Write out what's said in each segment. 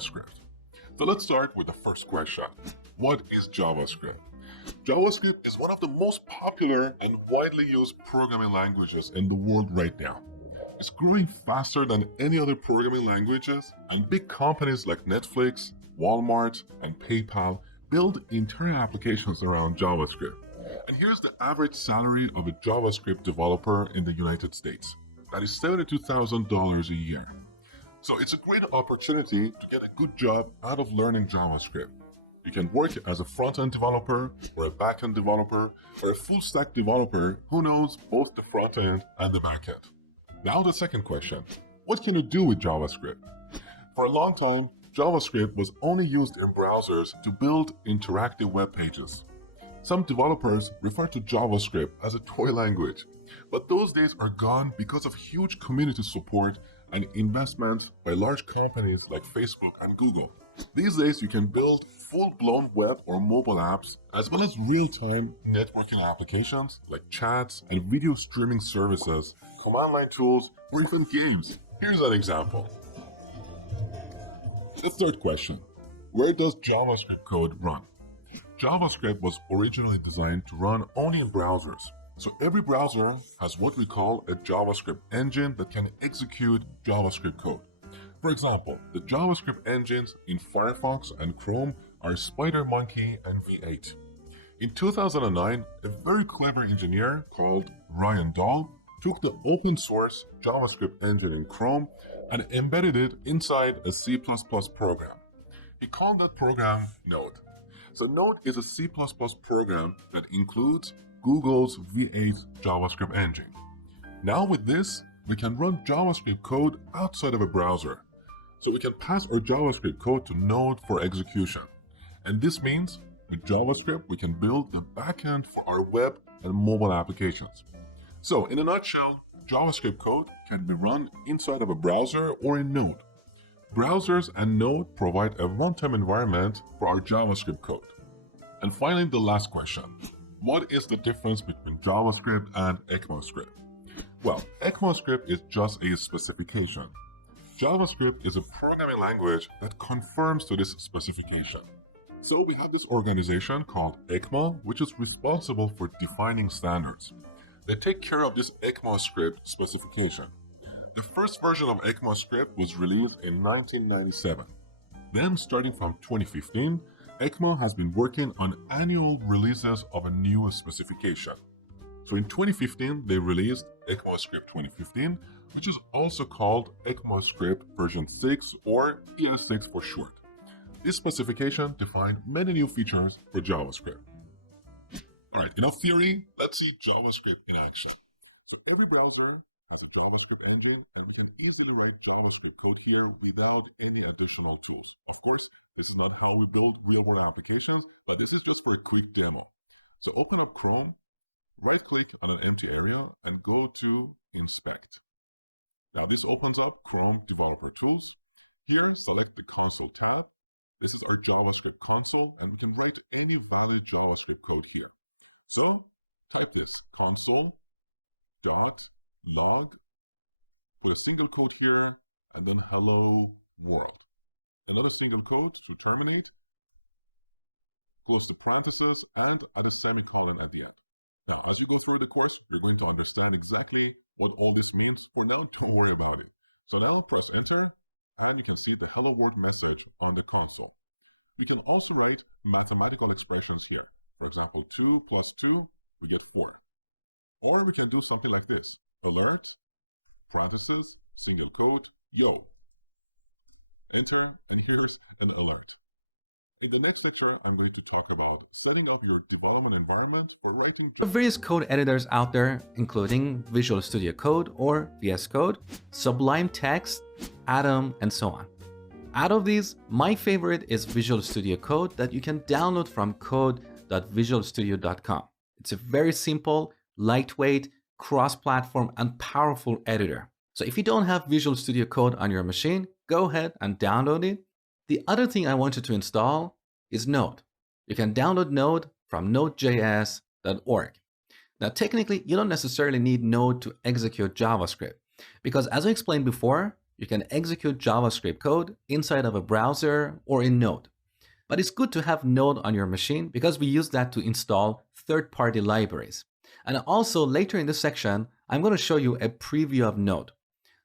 JavaScript. So let's start with the first question. What is JavaScript? JavaScript is one of the most popular and widely used programming languages in the world right now. It's growing faster than any other programming languages, and big companies like Netflix, Walmart, and PayPal build entire applications around JavaScript. And here's the average salary of a JavaScript developer in the United States. That is $72,000 a year. So it's a great opportunity to get a good job out of learning JavaScript. You can work as a front-end developer, or a back-end developer, or a full-stack developer who knows both the front-end and the back-end. Now the second question, what can you do with JavaScript? For a long time, JavaScript was only used in browsers to build interactive web pages. Some developers refer to JavaScript as a toy language, but those days are gone because of huge community support and investments by large companies like Facebook and Google. These days, you can build full-blown web or mobile apps, as well as real-time networking applications like chats and video streaming services, command line tools, or even games. Here's an example. The third question, where does JavaScript code run? JavaScript was originally designed to run only in browsers. So every browser has what we call a JavaScript engine that can execute JavaScript code. For example, the JavaScript engines in Firefox and Chrome are SpiderMonkey and V8. In 2009, a very clever engineer called Ryan Dahl took the open source JavaScript engine in Chrome and embedded it inside a C++ program. He called that program Node. So Node is a C++ program that includes Google's V8 JavaScript engine. Now with this, we can run JavaScript code outside of a browser. So we can pass our JavaScript code to Node for execution. And this means with JavaScript, we can build the backend for our web and mobile applications. So in a nutshell, JavaScript code can be run inside of a browser or in Node. Browsers and Node provide a runtime environment for our JavaScript code. And finally, the last question. What is the difference between JavaScript and ECMAScript? Well, ECMAScript is just a specification. JavaScript is a programming language that conforms to this specification. So we have this organization called ECMA, which is responsible for defining standards. They take care of this ECMAScript specification. The first version of ECMAScript was released in 1997. Then, starting from 2015, ECMA has been working on annual releases of a new specification. So in 2015, they released ECMAScript 2015, which is also called ECMAScript version 6 or ES6 for short. This specification defined many new features for JavaScript. Alright, enough theory, let's see JavaScript in action. So every browser has a JavaScript engine, and we can easily write JavaScript code here without any additional tools. Of course, this is not how we build real-world applications, but this is just for a quick demo. So open up Chrome, right-click on an empty area, and go to Inspect. Now this opens up Chrome Developer Tools. Here, select the Console tab. This is our JavaScript console, and we can write any valid JavaScript code here. So type this, console.log, put a single quote here, and then hello world. Another single quote to terminate, close the parenthesis, and add a semicolon at the end. Now, as you go through the course, you're going to understand exactly what all this means. For now, don't worry about it. So now press enter, and you can see the hello world message on the console. We can also write mathematical expressions here. For example, 2 plus 2, we get 4. Or we can do something like this. Alert, parenthesis, single quote, yo. Enter, and here's an alert. In the next lecture, I'm going to talk about setting up your development environment for writing various code editors out there, including Visual Studio Code or VS Code, Sublime Text, Atom, and so on. Out of these, my favorite is Visual Studio Code that you can download from code.visualstudio.com. It's a very simple, lightweight, cross-platform, and powerful editor. So if you don't have Visual Studio Code on your machine, go ahead and download it. The other thing I want you to install is Node. You can download Node from nodejs.org. Now, technically, you don't necessarily need Node to execute JavaScript because, as I explained before, you can execute JavaScript code inside of a browser or in Node. But it's good to have Node on your machine because we use that to install third-party libraries. And also later in this section, I'm going to show you a preview of Node.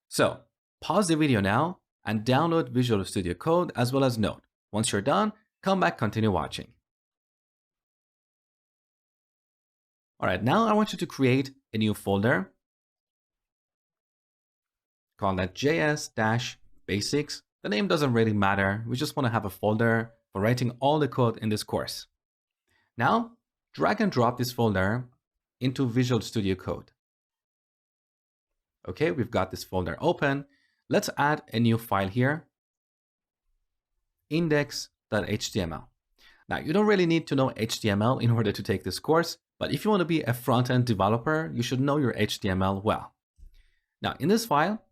So pause the video now and download Visual Studio Code as well as Node. Once you're done, come back, continue watching. All right, now I want you to create a new folder. Call that JS-Basics. The name doesn't really matter. We just want to have a folder for writing all the code in this course. Now, drag and drop this folder into Visual Studio Code. Okay, we've got this folder open. Let's add a new file here, index.html. Now, you don't really need to know HTML in order to take this course, but if you want to be a front-end developer, you should know your HTML well. Now, in this file,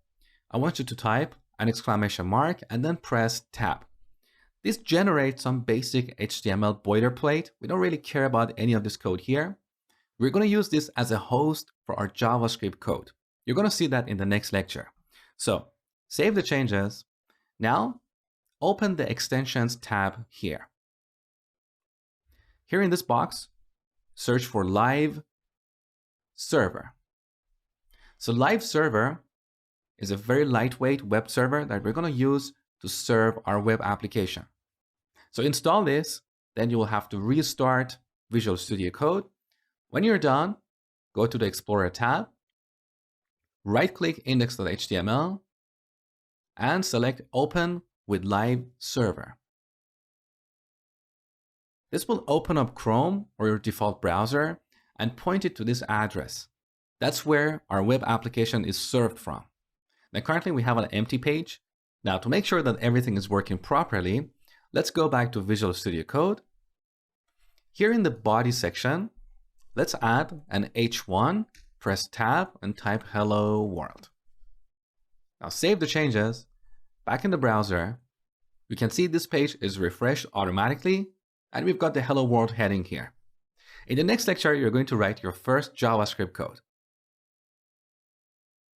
I want you to type an exclamation mark and then press tab. This generates some basic HTML boilerplate. We don't really care about any of this code here. We're going to use this as a host for our JavaScript code. You're going to see that in the next lecture. So save the changes. Now open the extensions tab here. Here in this box, search for live server. So live server is a very lightweight web server that we're going to use to serve our web application. So install this, then you will have to restart Visual Studio Code. When you're done, go to the Explorer tab, right-click index.html, and select Open with Live Server. This will open up Chrome or your default browser and point it to this address. That's where our web application is served from. Now currently we have an empty page. Now to make sure that everything is working properly, let's go back to Visual Studio Code. Here in the body section, let's add an H1, press tab and type hello world. Now save the changes. Back in the browser, you can see this page is refreshed automatically and we've got the hello world heading here. In the next lecture, you're going to write your first JavaScript code.